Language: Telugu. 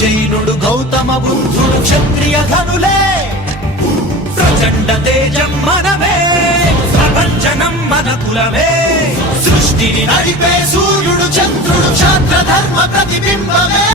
జైనుడు గౌతమ బుద్ధుడు క్షత్రియ ధనులే ప్రచండ తేజం మనమే ప్రపంచనం మన కులమే సృష్టిని నడిపే సూర్యుడు చంద్రుడు క్షాత్ర ధర్మ ప్రతిబింబమే